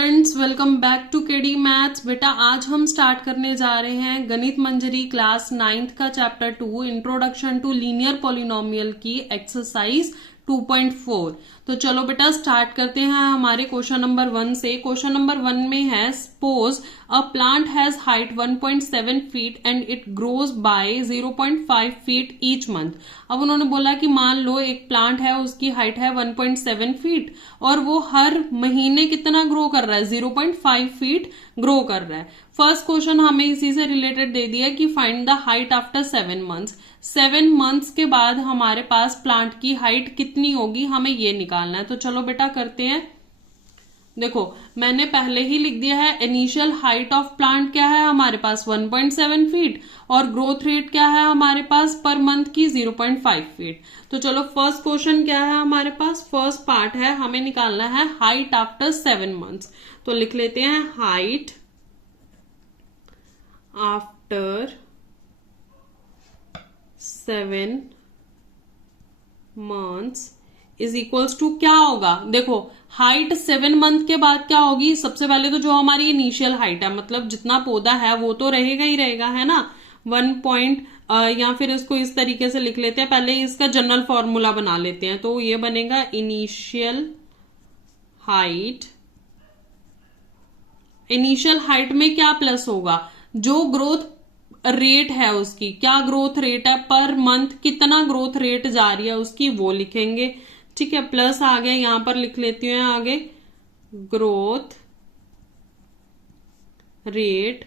Students, welcome back to KD maths. बेटा आज हम स्टार्ट करने जा रहे हैं गणित मंजरी क्लास 9th का chapter 2 introduction to linear polynomial की एक्सरसाइज 2.4। तो चलो बेटा स्टार्ट करते हैं हमारे क्वेश्चन नंबर 1 से। क्वेश्चन नंबर 1 में है suppose a plant has height 1.7 feet and it grows bye 0.5 feet each month. अब उन्होंने बोला कि मान लो एक प्लांट है, उसकी हाइट है 1.7 फीट और वो हर महीने कितना ग्रो कर रहा है, 0.5 फीट ग्रो कर रहा है। फर्स्ट क्वेश्चन हमें इसी से रिलेटेड दे दिया कि find the height after 7 months. 7 months के बाद हमारे पास प्लांट की हाइट कितनी होगी, हमें ये निकालना है। तो चलो बेटा करते हैं। देखो मैंने पहले ही लिख दिया है इनिशियल हाइट ऑफ प्लांट क्या है हमारे पास 1.7 फीट और ग्रोथ रेट क्या है हमारे पास पर मंथ की 0.5 फीट। तो चलो फर्स्ट क्वेश्चन क्या है हमारे पास, फर्स्ट पार्ट है हमें निकालना है हाइट आफ्टर 7 मंथ्स। तो लिख लेते हैं height after 7 months is equals to क्या होगा। देखो हाइट 7 मंथ के बाद क्या होगी, सबसे पहले तो जो हमारी इनिशियल हाइट है मतलब जितना पौधा है वो तो रहेगा ही रहेगा, है ना। 1 पॉइंट या फिर इसको इस तरीके से लिख लेते हैं, पहले इसका जनरल फॉर्मूला बना लेते हैं। तो ये बनेगा इनिशियल हाइट। इनिशियल हाइट में क्या प्लस होगा, जो ग्रोथ रेट है उसकी, क्या ग्रोथ रेट है पर मंथ, कितना ग्रोथ रेट जा रही है उसकी, वो लिखेंगे। ठीक है, प्लस आ गया, यहां पर लिख लेती हूँ आगे ग्रोथ रेट।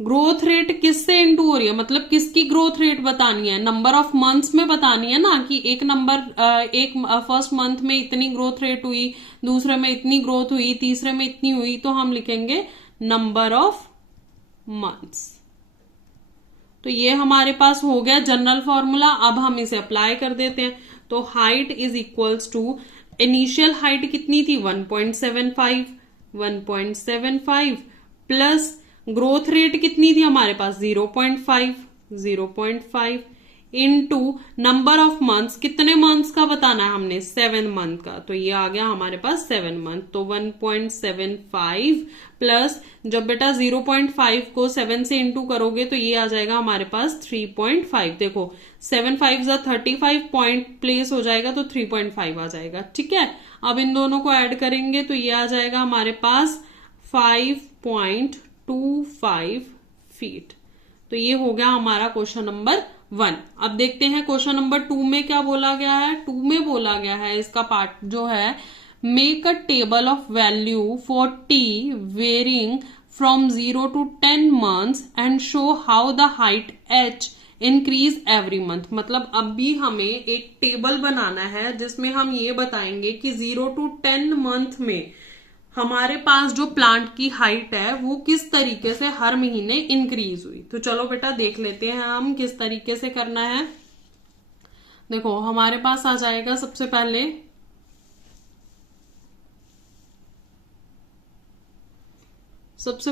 ग्रोथ रेट किससे इंटू हो रही है, मतलब किसकी ग्रोथ रेट बतानी है, नंबर ऑफ मंथ्स में बतानी है ना, कि एक नंबर एक फर्स्ट मंथ में इतनी ग्रोथ रेट हुई, दूसरे में इतनी ग्रोथ हुई, तीसरे में इतनी हुई, तो हम लिखेंगे नंबर ऑफ मंथ्स। तो ये हमारे पास हो गया जनरल फॉर्मूला। अब हम इसे अप्लाई कर देते हैं। तो height is equals to initial height कितनी थी 1.75 प्लस ग्रोथ रेट कितनी थी हमारे पास 0.5 इनटू नंबर ऑफ मंथ्स, कितने मंथ्स का बताना है हमने 7 मंथ का। तो ये आ गया हमारे पास 7 मंथ। तो 1.75 प्लस जब बेटा 0.5 को 7 से इंटू करोगे तो ये आ जाएगा हमारे पास 3.5। देखो 7 5 35 पॉइंट प्लेस हो जाएगा तो 3.5 आ जाएगा। ठीक है, अब इन दोनों को ऐड करेंगे तो ये आ जाएगा हमारे पास 5.25 फीट। तो ये हो गया हमारा क्वेश्चन नंबर 1। अब देखते हैं क्वेश्चन नंबर 2 में क्या बोला गया है। 2 में बोला गया है, इसका पार्ट जो है, make a table of value for T varying from 0 to 10 months and show how the height H increase every month. मतलब अब भी हमें एक टेबल बनाना है जिसमें हम ये बताएंगे कि 0 to 10 मंथ में हमारे पास जो प्लांट की हाइट है वो किस तरीके से हर महीने इंक्रीज हुई। तो चलो बेटा देख लेते हैं हम किस तरीके से करना है। देखो हमारे पास आ जाएगा सबसे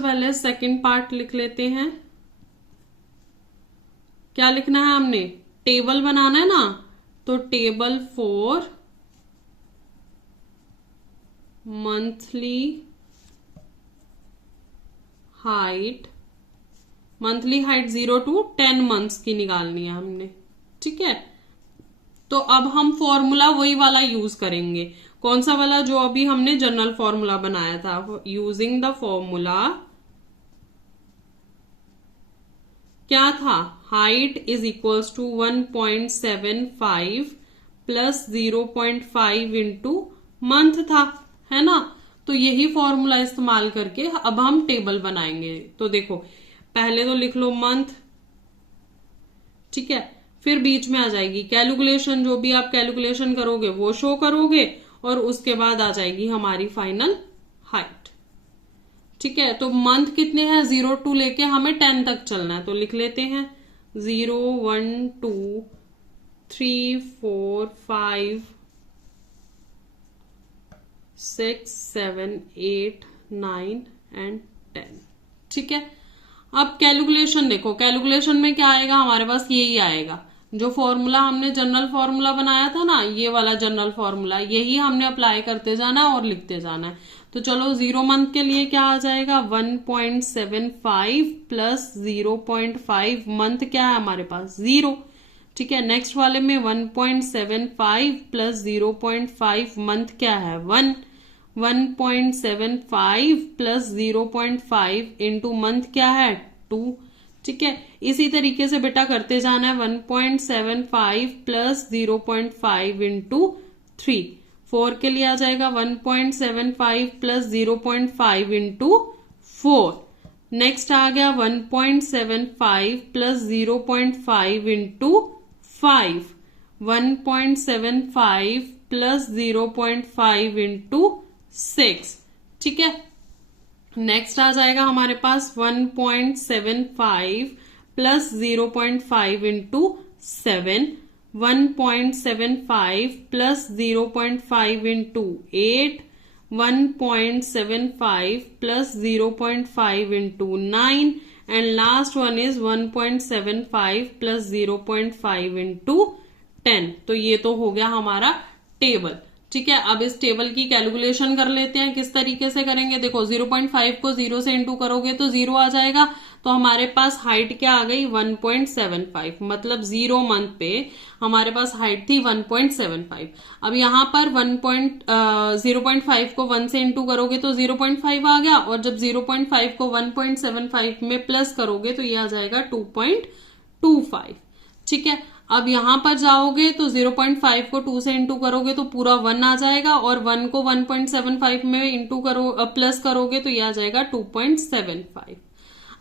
पहले सेकंड पार्ट लिख लेते हैं। क्या लिखना है हमने, टेबल बनाना है ना। तो table for monthly height, monthly height 0 to 10 months की निकालनी है हमने। ठीक है, तो अब हम फॉर्मूला वही वाला यूज करेंगे। कौन सा वाला, जो अभी हमने जनरल फॉर्मूला बनाया था। यूजिंग द फॉर्मूला क्या था, height is equals to 1.75 plus 0.5 into month था, है ना। तो यही फॉर्मूला इस्तेमाल करके अब हम टेबल बनाएंगे। तो देखो पहले तो लिख लो मंथ, ठीक है, फिर बीच में आ जाएगी कैलकुलेशन, जो भी आप कैलकुलेशन करोगे वो शो करोगे और उसके बाद आ जाएगी हमारी फाइनल हाइट। ठीक है, तो मंथ कितने हैं, 0 to लेके हमें 10 तक चलना है। तो लिख लेते हैं 0 1 2 3 4 5 6 7 8 9 एंड 10। ठीक है, अब कैलकुलेशन देखो, कैलकुलेशन में क्या आएगा हमारे पास, यही आएगा जो फॉर्मूला हमने जनरल फॉर्मूला बनाया था ना, ये वाला जनरल फॉर्मूला, यही हमने अप्लाई करते जाना है और लिखते जाना है। तो चलो 0 मंथ के लिए क्या आ जाएगा, 1.75 प्लस 0.5, मंथ क्या है हमारे पास 0, ठीक है। नेक्स्ट वाले में 1.75 प्लस 0.5, मंथ क्या है 1, 1.75 प्लस 0.5 इंटू मंथ क्या है 2, ठीक है। इसी तरीके से बेटा करते जाना है, 1.75 प्लस 0.5 इंटू 3, 4 के लिए आ जाएगा 1.75 प्लस 0.5 इंटू 4। नेक्स्ट आ गया 1.75 प्लस 0.5 इंटू 5, 1.75 प्लस 0.5 इंटू 6, ठीक है। नेक्स्ट आ जाएगा हमारे पास 1.75 plus 0.5 into 7, 1.75 plus 0.5 into 8, 1.75 plus 0.5 into 9 and last one is 1.75 plus 0.5 into 10। तो ये तो हो गया हमारा टेबल, ठीक है। अब इस टेबल की कैलकुलेशन कर लेते हैं, किस तरीके से करेंगे। देखो 0.5 को 0 से इंटू करोगे तो 0 आ जाएगा, तो हमारे पास हाइट क्या आ गई 1.75, मतलब 0 मंथ पे हमारे पास हाइट थी 1.75। अब यहाँ पर 0.5 को 1 से इंटू करोगे तो 0.5 आ गया, और जब 0.5 को 1.75 में प्लस करोगे तो ये आ जाएगा 2.25, ठीक है। अब यहां पर जाओगे तो 0.5 को 2 से इंटू करोगे तो पूरा 1 आ जाएगा, और 1 को 1.75 में इंटू प्लस करोगे तो ये आ जाएगा 2.75।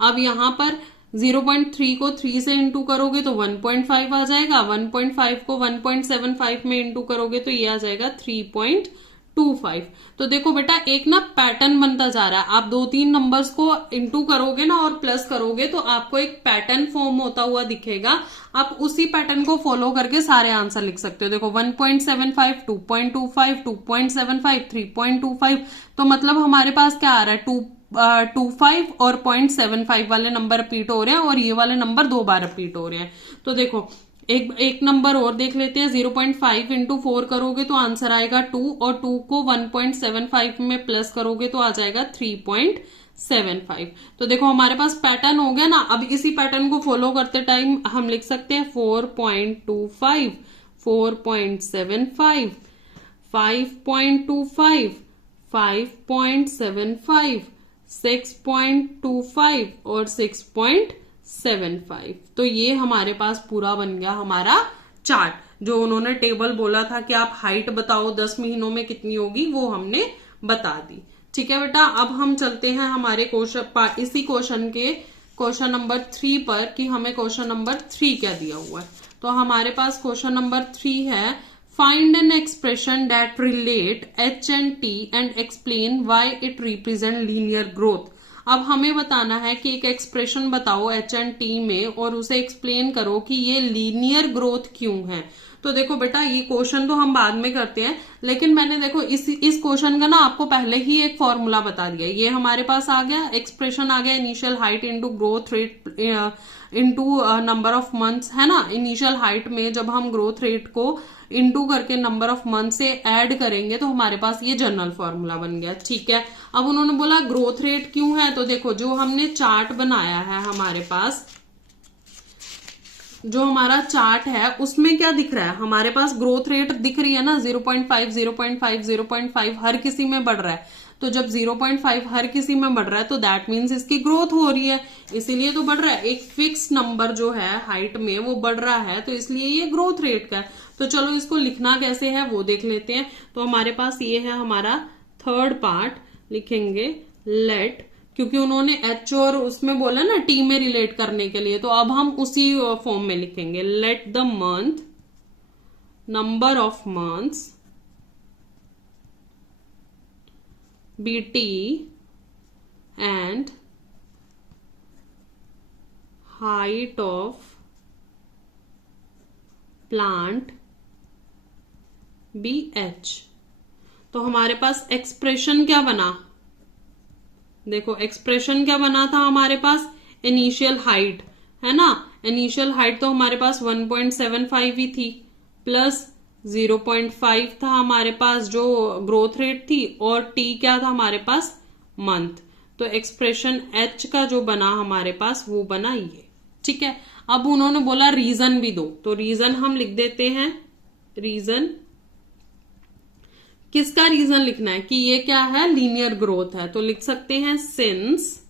अब यहां पर 0.3 को 3 से इंटू करोगे तो 1.5 आ जाएगा, 1.5 को 1.75 में इंटू करोगे तो ये आ जाएगा 3.25। तो देखो बेटा एक ना पैटर्न बनता जा रहा है, आप 2-3 नंबर्स को इंटू करोगे ना और प्लस करोगे तो आपको एक पैटर्न फॉर्म होता हुआ दिखेगा, आप उसी पैटर्न को फॉलो करके सारे आंसर लिख सकते हो। देखो 1.75, 2.25, 2.75, 3.25, तो मतलब हमारे पास क्या आ रहा है 2.25 और 0.75 वाले नंबर रिपीट हो रहे हैं, और ये वाले नंबर 2 बार रिपीट हो रहे हैं। तो देखो एक नंबर और देख लेते हैं, 0.5 इंटू 4 करोगे तो आंसर आएगा 2, और 2 को 1.75 में प्लस करोगे तो आ जाएगा 3.75। तो देखो हमारे पास पैटर्न हो गया ना। अब इसी पैटर्न को फॉलो करते टाइम हम लिख सकते हैं 4.25, 4.75, 5.25, 5.75, 6.25 और 6.75। तो ये हमारे पास पूरा बन गया हमारा चार्ट। जो उन्होंने टेबल बोला था कि आप हाइट बताओ 10 महीनों में कितनी होगी, वो हमने बता दी, ठीक है बेटा। अब हम चलते हैं हमारे इसी क्वेश्चन के क्वेश्चन नंबर 3 पर, कि हमें क्वेश्चन नंबर 3 क्या दिया हुआ है। तो हमारे पास क्वेश्चन नंबर 3 है, find an expression that relate H and T and explain why it represent linear growth. अब हमें बताना है कि एक एक्सप्रेशन बताओ एच एंड टी में, और उसे एक्सप्लेन करो कि ये लीनियर ग्रोथ क्यों है। तो देखो बेटा ये क्वेश्चन तो हम बाद में करते हैं, लेकिन मैंने देखो इस क्वेश्चन का ना आपको पहले ही एक फॉर्मूला बता दिया। ये हमारे पास आ गया, एक्सप्रेशन आ गया, initial height into growth rate into number of months, है ना। इनिशियल हाइट में जब हम ग्रोथ रेट को इंटू करके नंबर ऑफ मंथ से ऐड करेंगे तो हमारे पास ये जनरल फॉर्मूला बन गया, ठीक है। अब उन्होंने बोला ग्रोथ रेट क्यों है, तो देखो जो हमने चार्ट बनाया है हमारे पास, जो हमारा चार्ट है उसमें क्या दिख रहा है, हमारे पास ग्रोथ रेट दिख रही है ना, 0.5, 0.5, 0.5 हर किसी में बढ़ रहा है। तो जब 0.5 हर किसी में बढ़ रहा है तो दैट मीन्स इसकी ग्रोथ हो रही है, इसीलिए तो बढ़ रहा है। एक फिक्स नंबर जो है हाइट में वो बढ़ रहा है, तो इसलिए ये ग्रोथ रेट का है। तो चलो इसको लिखना कैसे है वो देख लेते हैं। तो हमारे पास ये है हमारा थर्ड पार्ट, लिखेंगे लेट, क्योंकि उन्होंने एच और उसमें बोला ना टी में रिलेट करने के लिए, तो अब हम उसी फॉर्म में लिखेंगे, let the month, number of months be T and height of plant be H. तो हमारे पास एक्सप्रेशन क्या बना, देखो एक्सप्रेशन क्या बना था हमारे पास, इनिशियल हाइट, है ना, इनिशियल हाइट तो हमारे पास 1.75 ही थी, प्लस 0.5 था हमारे पास जो ग्रोथ रेट थी, और टी क्या था हमारे पास, मंथ। तो एक्सप्रेशन एच का जो बना हमारे पास वो बना ये। ठीक है, अब उन्होंने बोला रीजन भी दो, तो रीजन हम लिख देते हैं। रीजन किसका रीजन लिखना है कि ये क्या है, लीनियर ग्रोथ है, तो लिख सकते हैं since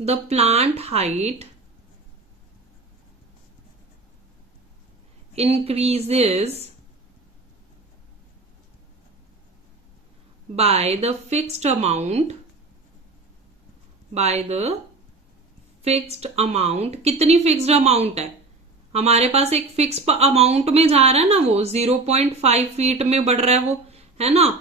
the plant height increases by the fixed amount, कितनी फिक्स्ड अमाउंट है हमारे पास, एक फिक्स अमाउंट में जा रहा है ना, वो 0.5 फीट में बढ़ रहा है वो, है ना।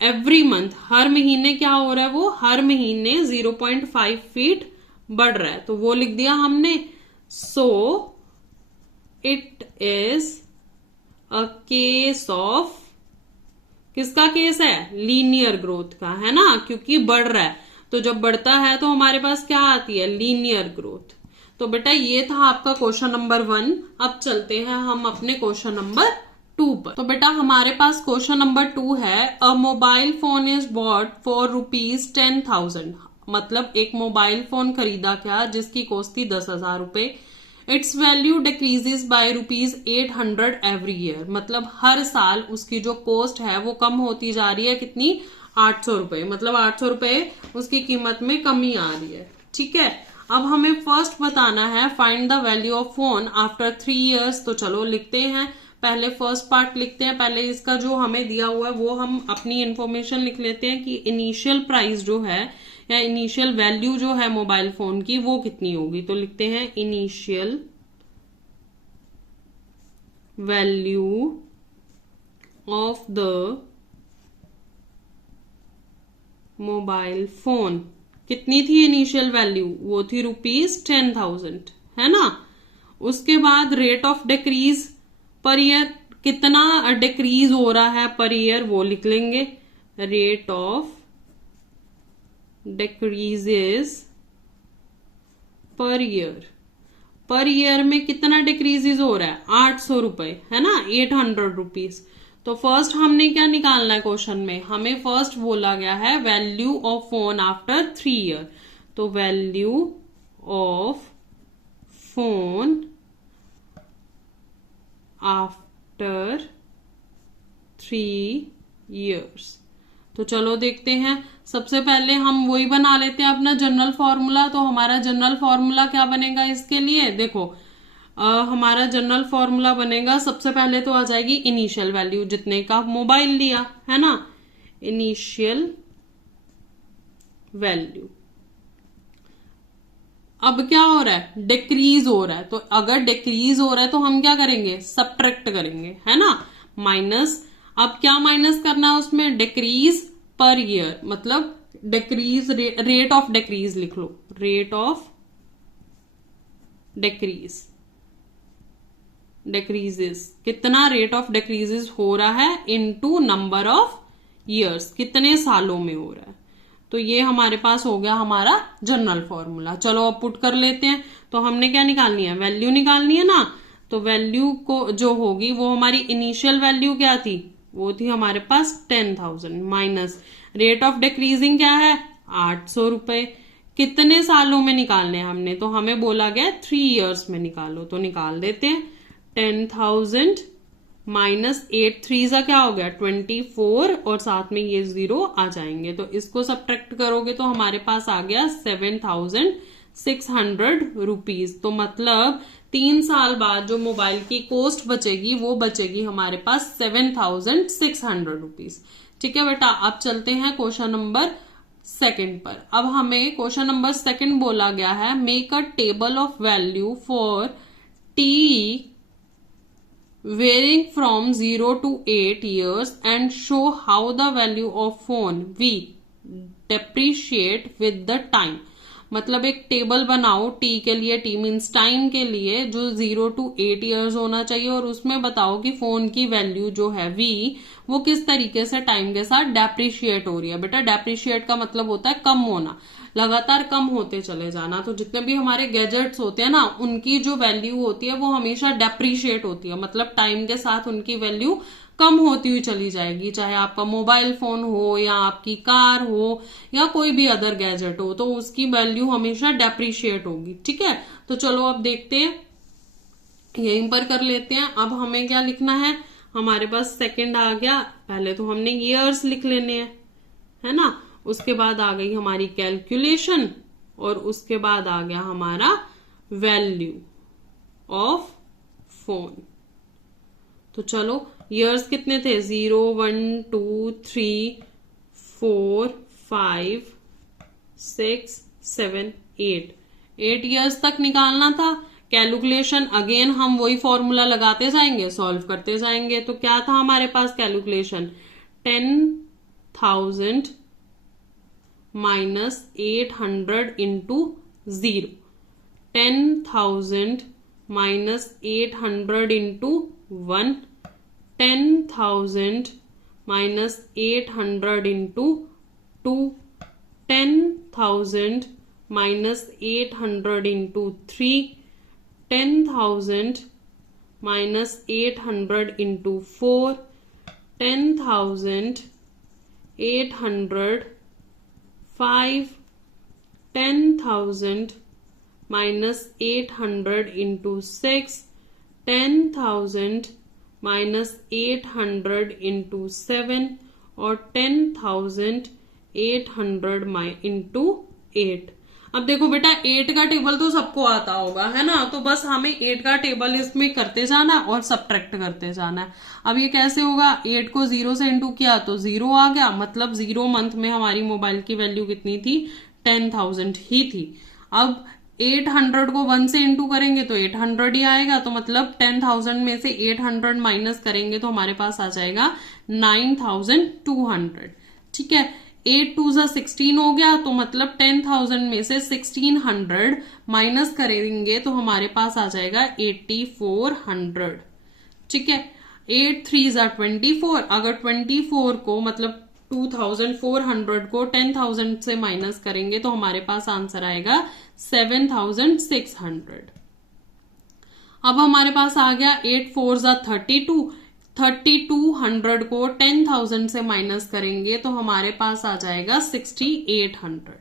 एवरी मंथ, हर महीने क्या हो रहा है, वो हर महीने 0.5 फीट बढ़ रहा है, तो वो लिख दिया हमने। So it is a case of, किसका केस है, लीनियर ग्रोथ का, है ना, क्योंकि बढ़ रहा है, तो जब बढ़ता है तो हमारे पास क्या आती है, लीनियर ग्रोथ। तो बेटा ये था आपका क्वेश्चन नंबर 1। अब चलते हैं हम अपने क्वेश्चन नंबर 2 पर। तो बेटा हमारे पास क्वेश्चन नंबर 2 है, अ mobile phone is bought for ₹10,000, मतलब एक मोबाइल फोन खरीदा क्या जिसकी कॉस्ट थी 10,000 रुपए। It's value decreases by ₹800 every year, मतलब हर साल उसकी जो कॉस्ट है वो कम होती जा रही है, कितनी, 800 रुपए, मतलब 800 रुपए उसकी कीमत में कमी आ रही है। ठीक है, अब हमें फर्स्ट बताना है find the value of phone after 3 years. तो चलो लिखते हैं, पहले फर्स्ट पार्ट लिखते हैं, पहले इसका जो हमें दिया हुआ है वो हम अपनी इंफॉर्मेशन लिख लेते हैं कि इनिशियल प्राइस जो है या इनिशियल वैल्यू जो है मोबाइल फोन की वो कितनी होगी। तो लिखते हैं initial value of the mobile phone, कितनी थी इनिशियल वैल्यू, वो थी ₹10,000, है ना। उसके बाद rate of decrease per year, कितना डिक्रीज हो रहा है पर ईयर वो लिख लेंगे, rate of decreases per year, per year में कितना डिक्रीजेस हो रहा है, 800 रुपए, है ना, 800 रुपीज। तो फर्स्ट हमने क्या निकालना है क्वेश्चन में, हमें फर्स्ट बोला गया है value of phone after 3 year, तो value of phone after 3 years. तो चलो देखते हैं, सबसे पहले हम वही बना लेते हैं अपना जनरल फॉर्मूला। तो हमारा जनरल फॉर्मूला क्या बनेगा इसके लिए, देखो हमारा जनरल फॉर्मूला बनेगा, सबसे पहले तो आ जाएगी इनिशियल वैल्यू जितने का मोबाइल लिया, है ना, इनिशियल वैल्यू। अब क्या हो रहा है, डिक्रीज हो रहा है, तो अगर डिक्रीज हो रहा है तो हम क्या करेंगे, सब्ट्रैक्ट करेंगे, है ना, माइनस। अब क्या माइनस करना है उसमें, डिक्रीज पर ईयर, मतलब डिक्रीज, रेट ऑफ डिक्रीज लिख लो, रेट ऑफ डिक्रीज, डिक्रीजेस, कितना रेट ऑफ डिक्रीजेस हो रहा है इनटू नंबर ऑफ ईयर्स, कितने सालों में हो रहा है। तो ये हमारे पास हो गया हमारा जनरल फॉर्मूला। चलो अब पुट कर लेते हैं। तो हमने क्या निकालनी है, वैल्यू निकालनी है ना। तो वैल्यू को जो होगी वो हमारी इनिशियल वैल्यू क्या थी, वो थी हमारे पास 10,000 माइनस रेट ऑफ डिक्रीजिंग क्या है 800 रुपए। कितने सालों में निकालने हैं हमने, तो हमें बोला गया 3 इयर्स में निकालो, तो निकाल देते हैं। 10,000 माइनस 8 3 का क्या हो गया 24 और साथ में ये 0 आ जाएंगे, तो इसको सब्ट्रैक्ट करोगे तो हमारे पास आ गया 7,600 रुपीज। तो मतलब 3 साल बाद जो मोबाइल की कॉस्ट बचेगी वो बचेगी हमारे पास 7,600 रुपीज। ठीक है बेटा, अब चलते हैं क्वेश्चन नंबर 2 पर। अब हमें क्वेश्चन नंबर 2 बोला गया है make a table of value for T varying from 0 to 8 years and show how the value of phone V depreciate with the time। मतलब एक टेबल बनाओ टी के लिए, टी मीन्स टाइम के लिए, जो 0 to 8 years होना चाहिए, और उसमें बताओ कि फोन की वैल्यू जो है V वो किस तरीके से टाइम के साथ डेप्रिशिएट हो रही है। बेटा डेप्रिशिएट का मतलब होता है कम होना, लगातार कम होते चले जाना। तो जितने भी हमारे गैजेट्स होते हैं ना, उनकी जो वैल्यू होती है वो हमेशा डेप्रिशिएट होती है, मतलब टाइम के साथ उनकी वैल्यू कम होती हुई चली जाएगी। चाहे आपका मोबाइल फोन हो या आपकी कार हो या कोई भी अदर गैजेट हो, तो उसकी वैल्यू हमेशा डेप्रिशिएट होगी। ठीक है, तो चलो अब देखते हैं, यहीं पर कर लेते हैं। अब हमें क्या लिखना है, हमारे पास सेकंड आ गया, पहले तो हमने ईयर्स लिख लेने हैं, है ना। उसके बाद आ गई हमारी कैलकुलेशन और उसके बाद आ गया हमारा वैल्यू ऑफ फोन। तो चलो ईयर्स कितने थे, 0 1 2 3 4 5 6 7 8 ईयर्स तक निकालना था। कैलकुलेशन अगेन हम वही फॉर्मूला लगाते जाएंगे, सॉल्व करते जाएंगे। तो क्या था हमारे पास calculation, 10,000 minus 800 into 0, 10,000 minus 800 into 1, 10,000 minus 800 into 2, 10,000 minus 800 into 3, 10,000 minus 800 into 4, 10,000, 800, 5, 10,000 minus 800 into 6, 10,000 minus 800 into 7 और 10,800 into 8। अब देखो बेटा 8 का टेबल तो सबको आता होगा, है ना, तो बस हमें 8 का टेबल इसमें करते जाना और सब्ट्रैक्ट करते जाना है। अब ये कैसे होगा, 8 को 0 से इंटू किया तो 0 आ गया, मतलब 0 मंथ में हमारी मोबाइल की वैल्यू कितनी थी, 10,000 ही थी। अब 800 को 1 से इंटू करेंगे तो 800 ही आएगा, तो मतलब 10,000 में से 800 माइनस करेंगे तो हमारे पास आ जाएगा 9,200। ठीक है, 8 2 जा 16 हो गया, तो मतलब 10,000 में से 1600 माइनस करेंगे तो हमारे पास आ जाएगा 8,400। ठीक है, 8 3 जा 24, अगर 24 को मतलब 2,400 को 10,000 से माइनस करेंगे तो हमारे पास आंसर आएगा 7,600। अब हमारे पास आ गया 8 4 जा 32, 3,200 को 10,000 से माइनस करेंगे तो हमारे पास आ जाएगा 6,800।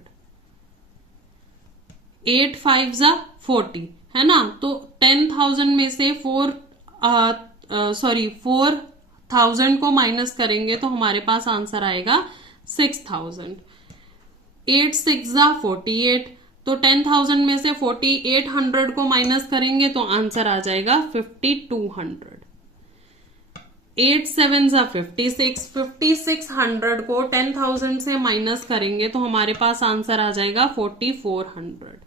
8 5 जा 40, है ना, तो 10,000 में से 4,000 को माइनस करेंगे तो हमारे पास आंसर आएगा 6,000। 8 6 जा 48, तो 10,000 में से 4,800 को माइनस करेंगे तो आंसर आ जाएगा 5,200। 8 7 जा 56, 5,600 को 10,000 से माइनस करेंगे तो हमारे पास आंसर आ जाएगा 4,400।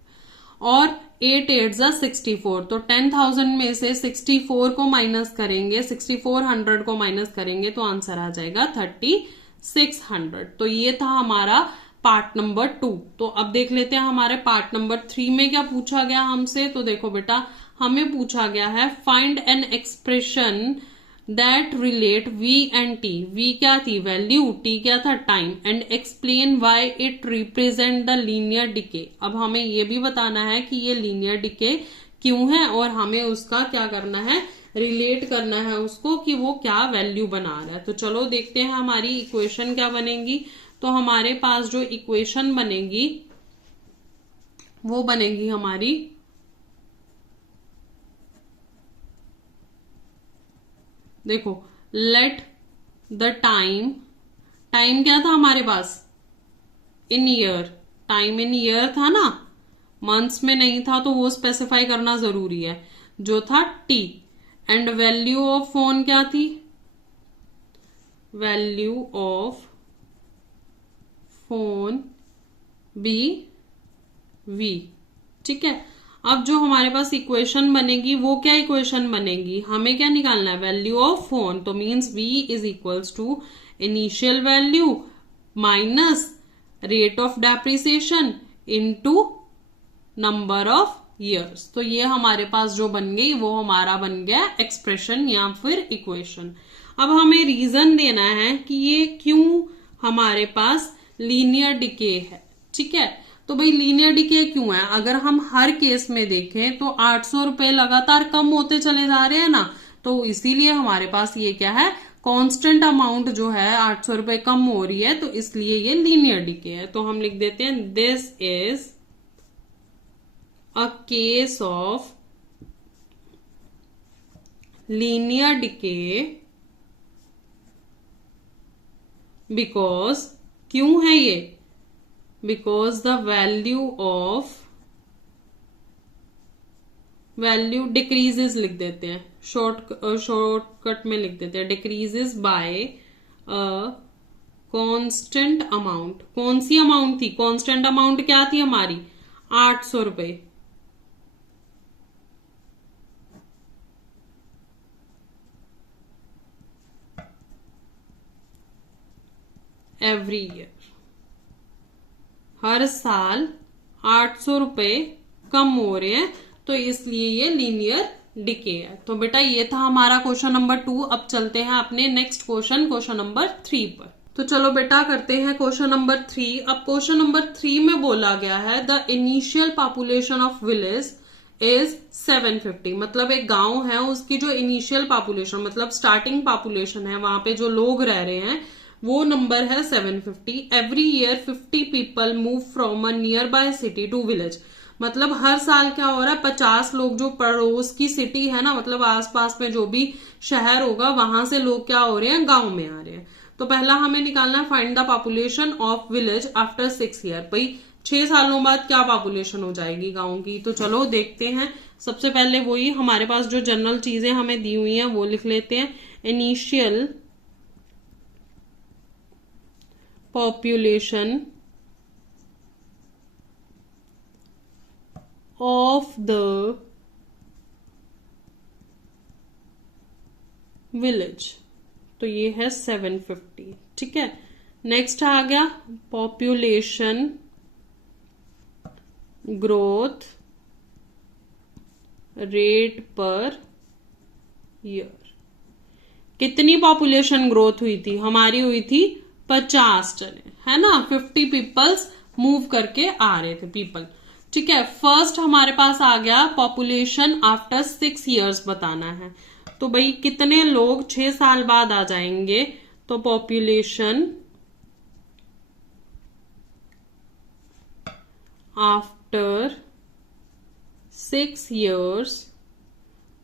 और 8 8 जा 64, तो 10,000 में से 64 को माइनस करेंगे, 6,400 को माइनस करेंगे तो आंसर आ जाएगा 3,600। तो ये था हमारा पार्ट नंबर 2। तो अब देख लेते हैं हमारे पार्ट नंबर 3 में क्या पूछा गया हमसे। तो देखो बेटा, हमें पूछा गया है find an expression that relate v and t। v क्या थी, वैल्यू, t क्या था, time, and explain why it represent the linear decay. अब हमें ये भी बताना है कि ये लीनियर डिके क्यों है और हमें उसका क्या करना है, रिलेट करना है उसको कि वो क्या वैल्यू बना रहा है। तो चलो देखते हैं हमारी इक्वेशन क्या बनेगी। तो हमारे पास जो इक्वेशन बनेगी वो बनेगी हमारी, देखो, लेट द टाइम, टाइम क्या था हमारे पास, इन ईयर, टाइम इन ईयर था ना, मंथ्स में नहीं था, तो वो स्पेसिफाई करना जरूरी है, जो था t। And value of phone क्या थी, value of phone be v। ठीक है, अब जो हमारे पास इक्वेशन बनेगी वो क्या इक्वेशन बनेगी, हमें क्या निकालना है, वैल्यू ऑफ फोन। तो means v is equals to initial value minus rate of depreciation into number of years. तो ये हमारे पास जो बन गई वो हमारा बन गया एक्सप्रेशन या फिर इक्वेशन। अब हमें रीजन देना है कि ये क्यों हमारे पास लीनियर डिके है। ठीक है, तो भाई लीनियर डिके क्यों है? अगर हम हर केस में देखें तो 800 रुपए लगातार कम होते चले जा रहे हैं ना, तो इसीलिए हमारे पास ये क्या है, कांस्टेंट अमाउंट जो है 800 रुपए कम हो रही है, तो इसलिए ये लीनियर डिके है। तो हम लिख देते हैं this is a case of linear decay because, क्यों है ये, बिकॉज द वैल्यू डिक्रीजेस लिख देते हैं, शॉर्टकट में लिख देते हैं, डिक्रीजेस बाय कांस्टेंट अमाउंट। कौन सी अमाउंट थी? कांस्टेंट अमाउंट क्या थी हमारी? 800 रुपए। एवरी ईयर, हर साल 800 रुपए कम हो रहे हैं, तो इसलिए ये लीनियर डिके है। तो बेटा ये था हमारा क्वेश्चन नंबर 2। अब चलते हैं अपने नेक्स्ट क्वेश्चन नंबर 3 पर। तो चलो बेटा करते हैं क्वेश्चन नंबर 3। अब क्वेश्चन नंबर 3 में बोला गया है the initial population of village is 750। मतलब एक गांव है, उसकी जो इनिशियल पॉपुलेशन मतलब स्टार्टिंग पॉपुलेशन है, वहां पे जो लोग रह रहे हैं वो नंबर है 750। Every year 50 people move from a nearby city to village. मतलब हर साल क्या हो रहा है, 50 लोग जो पड़ोस की सिटी है ना, मतलब आसपास में जो भी शहर होगा वहां से लोग क्या हो रहे हैं, गांव में आ रहे हैं। तो पहला हमें निकालना है find the population of village after 6 year. भाई 6 सालों बाद क्या पॉपुलेशन हो जाएगी गांव की? तो चलो देखते हैं। सबसे पहले वही हमारे पास जो जनरल चीजें हमें दी हुई हैं वो लिख लेते हैं। Initial population of the village, तो ये है 750। ठीक है, नेक्स्ट आ गया population growth rate per year. कितनी पॉपुलेशन ग्रोथ हुई थी हमारी? हुई थी 50 जने, है ना। 50 पीपल्स मूव करके आ रहे थे, पीपल। ठीक है, फर्स्ट हमारे पास आ गया पॉपुलेशन आफ्टर 6 ईयर्स बताना है। तो भाई कितने लोग 6 साल बाद आ जाएंगे? तो पॉपुलेशन आफ्टर 6 ईयर्स,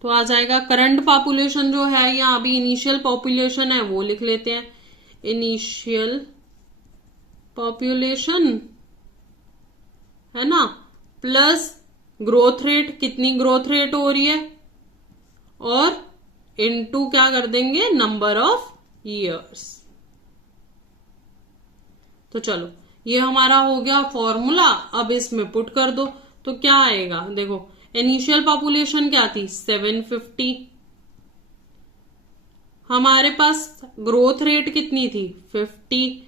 तो आ जाएगा करंट पॉपुलेशन जो है या अभी इनिशियल पॉपुलेशन है वो लिख लेते हैं। इनिशियल पॉपुलेशन है ना, प्लस ग्रोथ रेट, कितनी ग्रोथ रेट हो रही है, और इनटू क्या कर देंगे, नंबर ऑफ ईयर्स। तो चलो ये हमारा हो गया फॉर्मूला। अब इसमें पुट कर दो तो क्या आएगा, देखो इनिशियल पॉपुलेशन क्या थी 750, हमारे पास ग्रोथ रेट कितनी थी 50,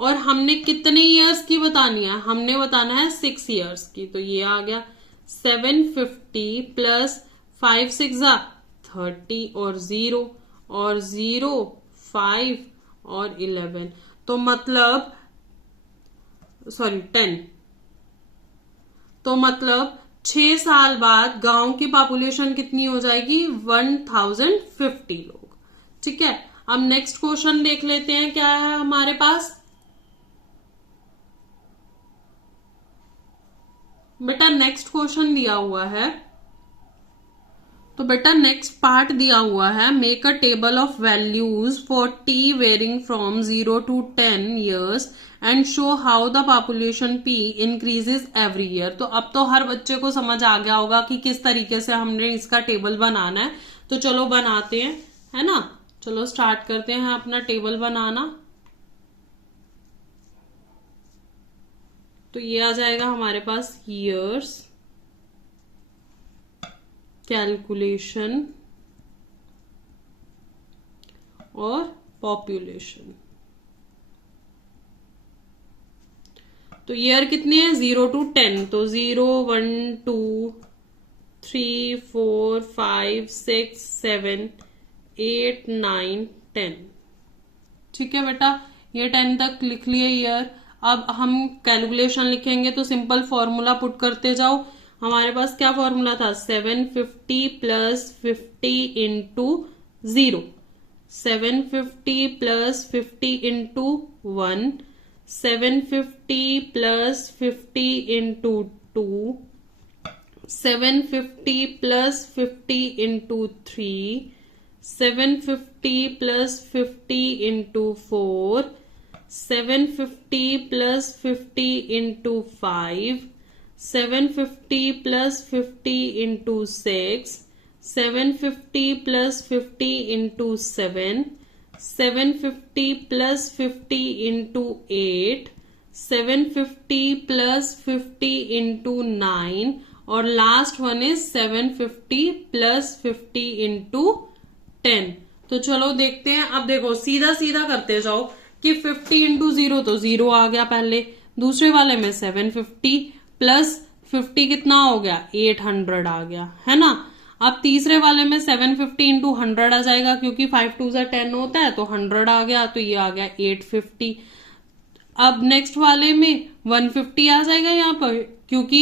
और हमने कितने ईयर्स की बतानी है, हमने बताना है 6 ईयर्स की। तो ये आ गया 750 प्लस 5 6 30 और 0 और 0 5 और 11, तो मतलब सॉरी 10, तो मतलब 6 साल बाद गांव की पॉपुलेशन कितनी हो जाएगी 1050 लोग। ठीक है, अब नेक्स्ट क्वेश्चन देख लेते हैं क्या है हमारे पास। बेटा नेक्स्ट क्वेश्चन दिया हुआ है, तो बेटा नेक्स्ट पार्ट दिया हुआ है make a table of values for T varying from 0 to 10 years and show how the population P increases every year. तो अब तो हर बच्चे को समझ आ गया होगा कि किस तरीके से हमने इसका टेबल बनाना है। तो चलो बनाते हैं, है ना। चलो स्टार्ट करते हैं अपना टेबल बनाना। तो ये आ जाएगा हमारे पास ईयर्स, कैलकुलेशन और पॉपुलेशन। तो ईयर कितने हैं 0 to 10, तो 0 1 2 3 4 5 6 7 8 9 10। ठीक है बेटा, ये 10 तक लिख लिए ईयर। अब हम कैलकुलेशन लिखेंगे तो सिंपल फॉर्मूला पुट करते जाओ। हमारे पास क्या फॉर्मूला था, 750 plus 50 into 0, 750 plus 50 into 1, 750 plus 50 into 2, 750 plus 50 into 3, 750 plus 50 into 4, 750 plus 50 into 5, 750 plus 50 into 6, 750 plus 50 into 7, 750 plus 50 into 8, 750 plus 50 into 9 और last one is 750 plus 50 into 10। तो चलो देखते हैं। अब देखो सीधा सीधा करते जाओ कि 50 इंटू 0 तो 0 आ गया पहले, दूसरे वाले में 750 प्लस 50 कितना हो गया, 800 आ गया, है ना। अब तीसरे वाले में 750 इंटू 100 आ जाएगा, क्योंकि 5 2 10 होता है, तो 100 आ गया, तो ये आ गया 850। अब नेक्स्ट वाले में 150 आ जाएगा यहाँ पर, क्योंकि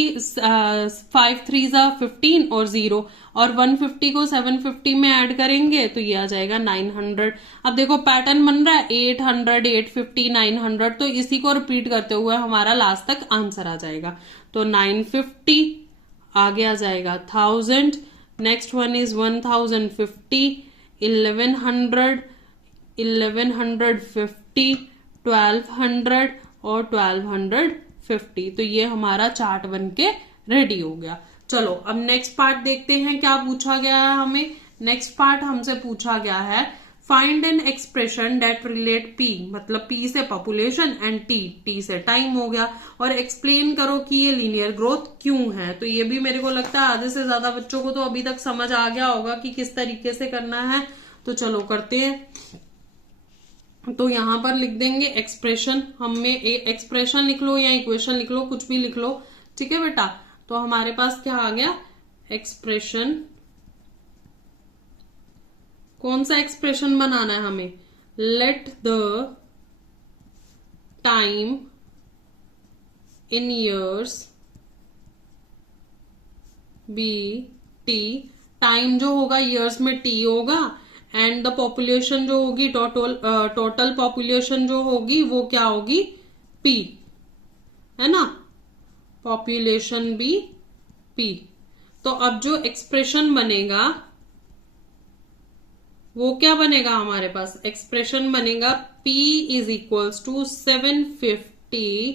5 3 15 और 0, और 150 को 750 में ऐड करेंगे तो ये आ जाएगा 900। अब देखो पैटर्न बन रहा है 800 850 900, तो इसी को रिपीट करते हुए हमारा लास्ट तक आंसर आ जाएगा। तो 950 आगे आ जाएगा 1000, नेक्स्ट वन इज 1050, 1100, 1150, 1200 और 1250। तो ये हमारा चार्ट बन के रेडी हो गया। चलो अब नेक्स्ट पार्ट देखते हैं क्या पूछा गया है हमें। नेक्स्ट पार्ट हमसे पूछा गया है find an expression that relate P, मतलब पी से पॉपुलेशन एंड टी से टाइम हो गया, और एक्सप्लेन करो कि ये लीनियर ग्रोथ क्यों है। तो ये भी मेरे को लगता है आधे से ज्यादा बच्चों को तो अभी तक समझ आ गया होगा कि किस तरीके से करना है। तो चलो करते हैं। तो यहां पर लिख देंगे एक्सप्रेशन, हमें एक्सप्रेशन लिख लो या इक्वेशन लिख लो, कुछ भी लिख लो, ठीक है बेटा। तो हमारे पास क्या आ गया, एक्सप्रेशन। कौन सा एक्सप्रेशन बनाना है हमें, let the time in years be T, time जो होगा ईयर्स में टी होगा, एंड द पॉपुलेशन जो होगी टोटल पॉपुलेशन जो होगी वो क्या होगी, पी, है ना, पॉपुलेशन भी पी। तो अब जो एक्सप्रेशन बनेगा वो क्या बनेगा हमारे पास, एक्सप्रेशन बनेगा P is equals to 750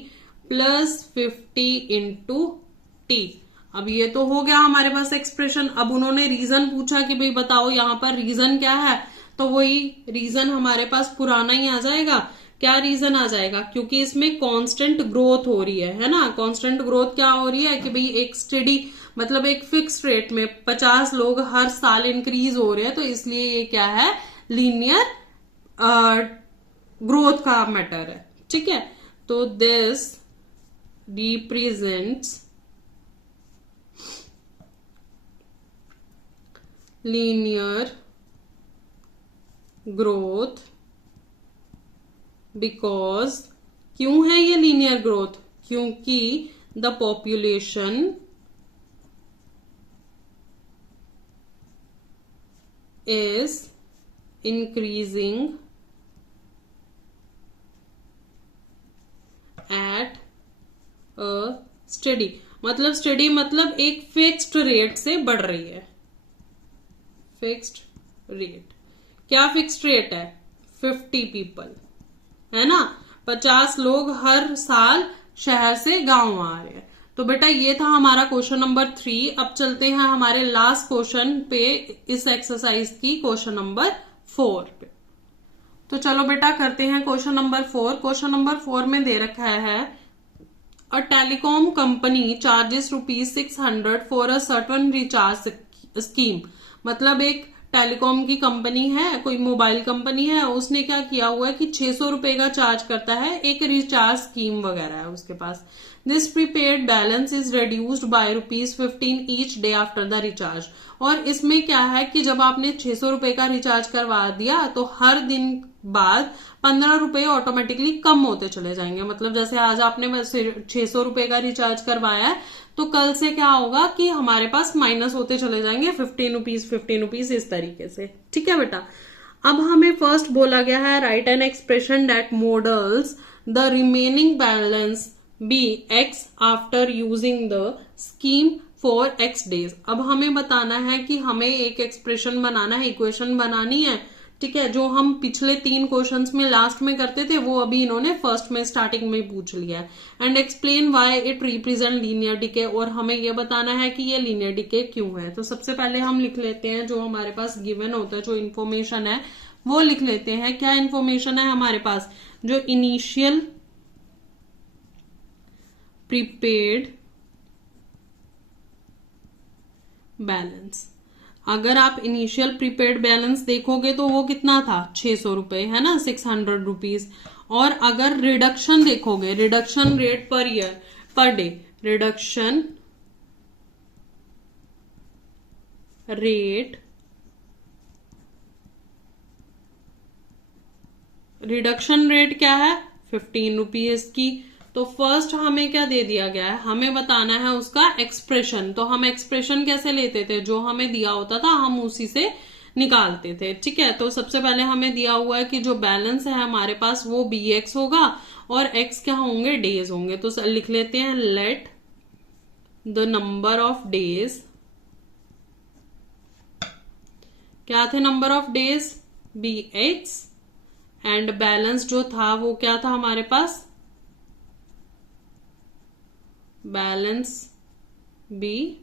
plus 50 into T. अब ये तो हो गया हमारे पास एक्सप्रेशन। अब उन्होंने रीजन पूछा कि भाई बताओ यहाँ पर रीजन क्या है, तो वही रीजन हमारे पास पुराना ही आ जाएगा। क्या रीजन आ जाएगा, क्योंकि इसमें कांस्टेंट ग्रोथ हो रही है ना। कांस्टेंट ग्रोथ क्या हो रही है कि भाई एक स्टडी, मतलब एक फिक्स रेट में 50 लोग हर साल इंक्रीज हो रहे हैं, तो इसलिए ये क्या है, लीनियर ग्रोथ का मैटर है, ठीक है। तो this represents linear growth because, क्यों है ये linear growth, क्योंकि the population is increasing at a steady, मतलब steady मतलब एक फिक्स्ड रेट से बढ़ रही है। फिक्स्ड रेट, क्या फिक्स्ड रेट है, 50 पीपल, है ना, 50 लोग हर साल शहर से गांव आ रहे हैं। तो बेटा ये था हमारा क्वेश्चन नंबर 3। अब चलते हैं हमारे लास्ट क्वेश्चन पे, इस एक्सरसाइज की क्वेश्चन नंबर 4 पे। तो चलो बेटा करते हैं क्वेश्चन नंबर 4। क्वेश्चन नंबर 4 में दे रखा है a telecom company charges ₹600 for a certain recharge scheme, मतलब एक टेलीकॉम की कंपनी है, कोई मोबाइल कंपनी है, उसने क्या किया हुआ है कि 600 रुपए का चार्ज करता है, एक रिचार्ज स्कीम वगैरह है उसके पास, this prepaid balance is reduced by ₹15 each day after the recharge. और इसमें क्या है कि जब आपने 600 रुपए का रिचार्ज करवा दिया तो हर दिन बाद 15 रुपए ऑटोमेटिकली कम होते चले जाएंगे। मतलब जैसे आज आपने 600 रुपए का रिचार्ज करवाया है तो कल से क्या होगा कि हमारे पास माइनस होते चले जाएंगे 15 रुपीज इस तरीके से। ठीक है बेटा। अब हमें फर्स्ट बोला गया है write an expression that models the remaining balance B X after using the scheme for X days. अब हमें बताना है कि हमें एक एक्सप्रेशन बनाना है, इक्वेशन बनानी है। ठीक है, जो हम पिछले 3 क्वेश्चंस में लास्ट में करते थे वो अभी इन्होंने फर्स्ट में स्टार्टिंग में पूछ लिया है। And explain why it represent linear decay, और हमें ये बताना है कि ये लीनियर डिके क्यों है। तो सबसे पहले हम लिख लेते हैं जो हमारे पास गिवन होता है, जो इन्फॉर्मेशन है वो लिख लेते हैं। क्या इन्फॉर्मेशन है हमारे पास? जो इनिशियल प्रीपेड बैलेंस, अगर आप इनिशियल प्रीपेड बैलेंस देखोगे तो वो कितना था? 600 रुपए, है ना, 600 रुपीज। और अगर रिडक्शन देखोगे, reduction rate per year per day, reduction rate, reduction rate क्या है? 15 रुपीज की। तो फर्स्ट हमें क्या दे दिया गया है? हमें बताना है उसका एक्सप्रेशन। तो हम एक्सप्रेशन कैसे लेते थे? जो हमें दिया होता था हम उसी से निकालते थे। ठीक है, तो सबसे पहले हमें दिया हुआ है कि जो बैलेंस है हमारे पास वो BX होगा और X क्या होंगे? डेज होंगे। तो लिख लेते हैं let the number of days, क्या थे number of days? BX, and balance जो था वो क्या था हमारे पास? Balance B.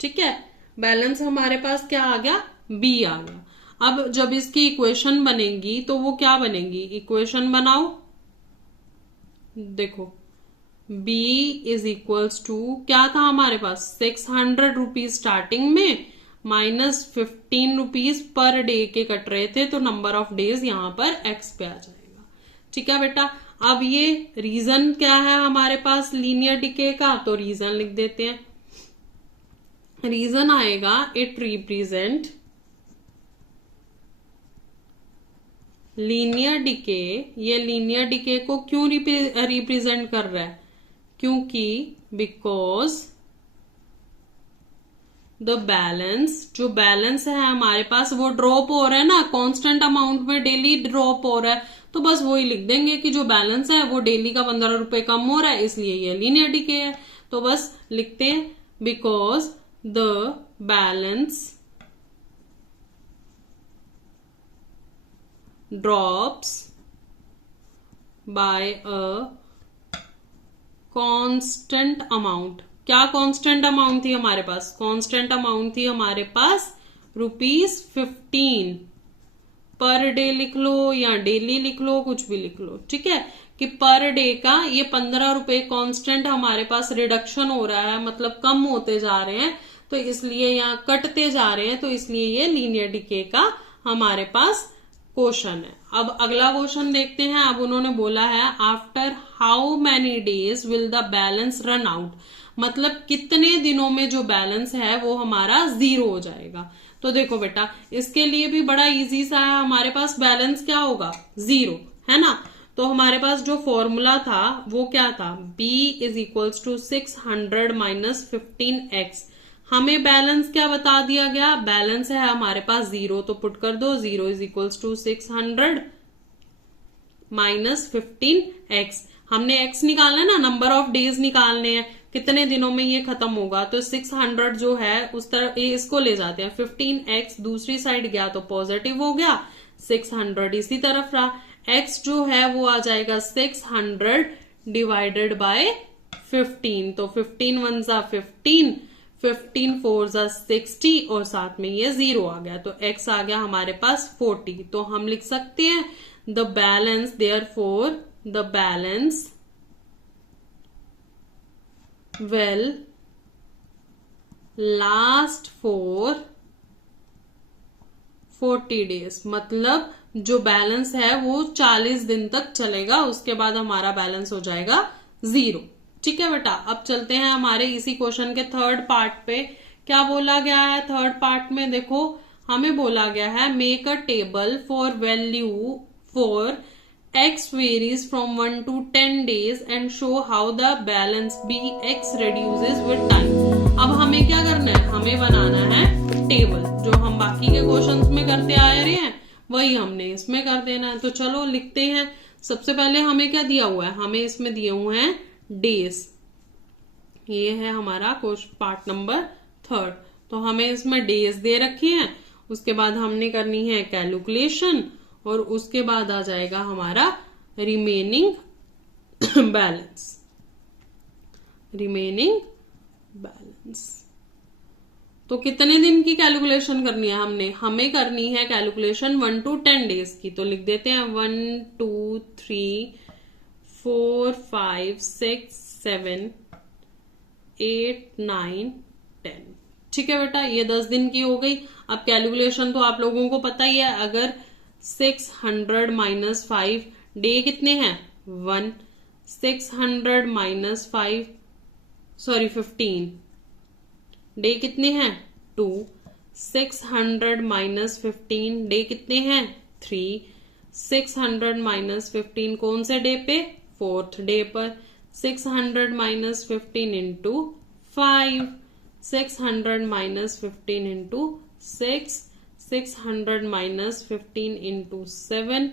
ठीक है, बैलेंस हमारे पास क्या आ गया? B आ गया। अब जब इसकी इक्वेशन बनेगी तो वो क्या बनेगी? इक्वेशन बनाओ। देखो B इज इक्वल्स टू क्या था हमारे पास? 600 रुपीज स्टार्टिंग में माइनस 15 रुपीज पर डे के कट रहे थे, तो नंबर ऑफ डेज यहां पर X पे आ जाएगा। ठीक है बेटा। अब ये रीजन क्या है हमारे पास लीनियर डिके का? तो रीजन लिख देते हैं। रीजन आएगा इट रिप्रेजेंट लीनियर डिके। ये लीनियर डिके को क्यों रिप्रेजेंट कर रहा है? क्योंकि बिकॉज द बैलेंस, जो बैलेंस है हमारे पास वो ड्रॉप हो रहा है ना, कांस्टेंट अमाउंट में डेली ड्रॉप हो रहा है। तो बस वही लिख देंगे कि जो बैलेंस है वो डेली का 15 रुपए कम हो रहा है, इसलिए ये लीनियर डिके है। तो बस लिखते हैं because the balance drops by a constant amount. क्या कांस्टेंट अमाउंट थी हमारे पास? कांस्टेंट अमाउंट थी हमारे पास ₹15 पर डे लिख लो या डेली लिख लो, कुछ भी लिख लो। ठीक है, कि पर डे का ये 15 रुपए कांस्टेंट हमारे पास रिडक्शन हो रहा है, मतलब कम होते जा रहे हैं, तो इसलिए यहाँ कटते जा रहे हैं, तो इसलिए ये लीनियर डिके का हमारे पास क्वेश्चन है। अब अगला क्वेश्चन देखते हैं। अब उन्होंने बोला है after how many days will the balance run out, मतलब कितने दिनों में जो बैलेंस है वो हमारा 0 हो जाएगा। तो देखो बेटा, इसके लिए भी बड़ा इजी सा है। हमारे पास बैलेंस क्या होगा? 0, है ना। तो हमारे पास जो फॉर्मूला था वो क्या था? B is equals to 600 minus 15x। हमें बैलेंस क्या बता दिया गया? बैलेंस है हमारे पास 0, तो पुट कर दो 0 is equals to 600 minus 15x। हमने x निकालना है ना, नंबर ऑफ डेज निकालने हैं, कितने दिनों में ये खत्म होगा। तो 600 जो है उस तरह इसको ले जाते हैं, 15x दूसरी साइड गया तो पॉजिटिव हो गया, 600 इसी तरफ रहा। x जो है वो आ जाएगा 600 डिवाइडेड बाय 15, तो 15 1 जा 15, 15 4 जा 60 और साथ में ये 0 आ गया, तो x आ गया हमारे पास 40। तो हम लिख सकते हैं the balance, therefore the balance will last for 40 days, मतलब जो बैलेंस है वो 40 दिन तक चलेगा, उसके बाद हमारा बैलेंस हो जाएगा 0। ठीक है बेटा, अब चलते हैं हमारे इसी क्वेश्चन के थर्ड पार्ट पे। क्या बोला गया है थर्ड पार्ट में? देखो हमें बोला गया है make a table for value for x varies from 1 to 10 days and show how the balance bx reduces with time। अब हमें क्या करना है? हमें बनाना है टेबल, जो हम बाकी के क्वेश्चंस में करते आ रहे हैं वही हमने इसमें कर देना है। तो चलो लिखते हैं। सबसे पहले हमें क्या दिया हुआ है? हमें इसमें दिए हुए हैं डेज। ये है हमारा क्वेश्चन पार्ट नंबर थर्ड। तो हमें इसमें डेज दे रखे हैं, उसके बाद हमने करनी है कैलकुलेशन, और उसके बाद आ जाएगा हमारा रिमेनिंग बैलेंस। रिमेनिंग बैलेंस तो कितने दिन की कैलकुलेशन करनी है? हमें करनी है कैलकुलेशन 1 to 10 डेज की। तो लिख देते हैं 1 2 3 4 5 6 7 8 9 10। ठीक है बेटा, ये 10 दिन की हो गई। अब कैलकुलेशन तो आप लोगों को पता ही है, अगर 600 माइनस 5 डे कितने हैं? 1। 600 माइनस 5 सॉरी 15 डे कितने हैं? 2। 600 माइनस 15 डे कितने हैं? 3। 600 माइनस 15 कौन से डे पे? 4th डे पर। 600 minus 15 into 5। 600 minus 15 into 6। 600 minus 15 into 7।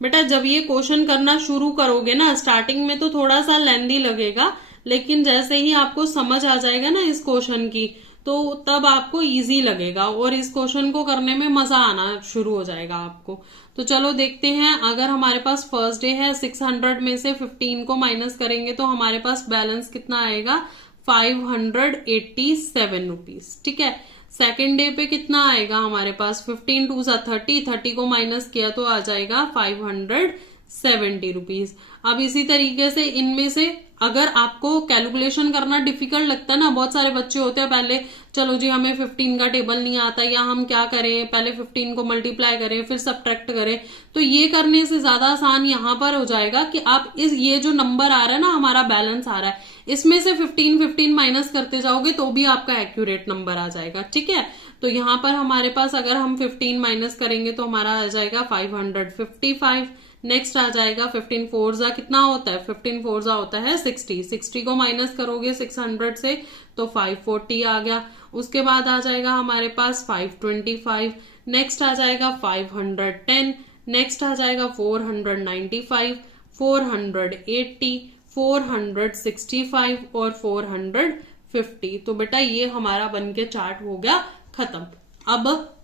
बेटा जब ये क्वेश्चन करना शुरू करोगे ना, स्टार्टिंग में तो थोड़ा सा लेंदी लगेगा, लेकिन जैसे ही आपको समझ आ जाएगा ना इस क्वेश्चन की, तो तब आपको इजी लगेगा और इस क्वेश्चन को करने में मजा आना शुरू हो जाएगा आपको। तो चलो देखते हैं। अगर हमारे पास फर्स्ट डे है, 600 में से 15 को माइनस करेंगे तो हमारे पास बैलेंस कितना आएगा? 587 रुपीज। ठीक है। सेकेंड डे पे कितना आएगा हमारे पास? 15 2 30, 30 को माइनस किया तो आ जाएगा 570 रुपीज। अब इसी तरीके से इनमें से अगर आपको कैलकुलेशन करना डिफिकल्ट लगता है ना, बहुत सारे बच्चे होते हैं पहले चलो जी हमें 15 का टेबल नहीं आता, या हम क्या करें पहले 15 को मल्टीप्लाई करें फिर सब्ट्रैक्ट करें, तो ये करने से ज्यादा आसान यहाँ पर हो जाएगा कि आप ये जो नंबर आ रहा है ना, हमारा बैलेंस आ रहा है, इसमें से 15 माइनस करते जाओगे तो भी आपका एक्यूरेट नंबर आ जाएगा। ठीक है। तो यहाँ पर हमारे पास अगर हम 15 माइनस करेंगे तो हमारा आ जाएगा 555। नेक्स्ट आ जाएगा 15 4 कितना होता है? 15 4 होता है 60। 60 को माइनस करोगे 600 से तो 540 आ गया। उसके बाद आ जाएगा हमारे पास 525। नेक्स्ट आ जाएगा 510। नेक्स्ट आ जाएगा 495, 480, 465 और 450। तो बेटा ये हमारा बनके चार्ट हो गया खत्म। अब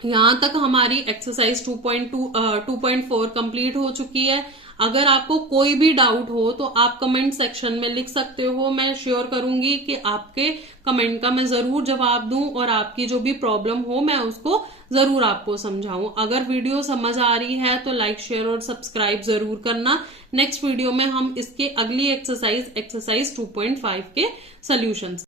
यहां तक हमारी एक्सरसाइज 2.4 कंप्लीट हो चुकी है। अगर आपको कोई भी डाउट हो तो आप कमेंट सेक्शन में लिख सकते हो। मैं श्योर करूंगी कि आपके कमेंट का मैं जरूर जवाब दूं और आपकी जो भी प्रॉब्लम हो मैं उसको जरूर आपको समझाऊं। अगर वीडियो समझ आ रही है तो लाइक शेयर और सब्सक्राइब जरूर करना। नेक्स्ट वीडियो में हम इसके अगली एक्सरसाइज 2.5 के सोल्यूशंस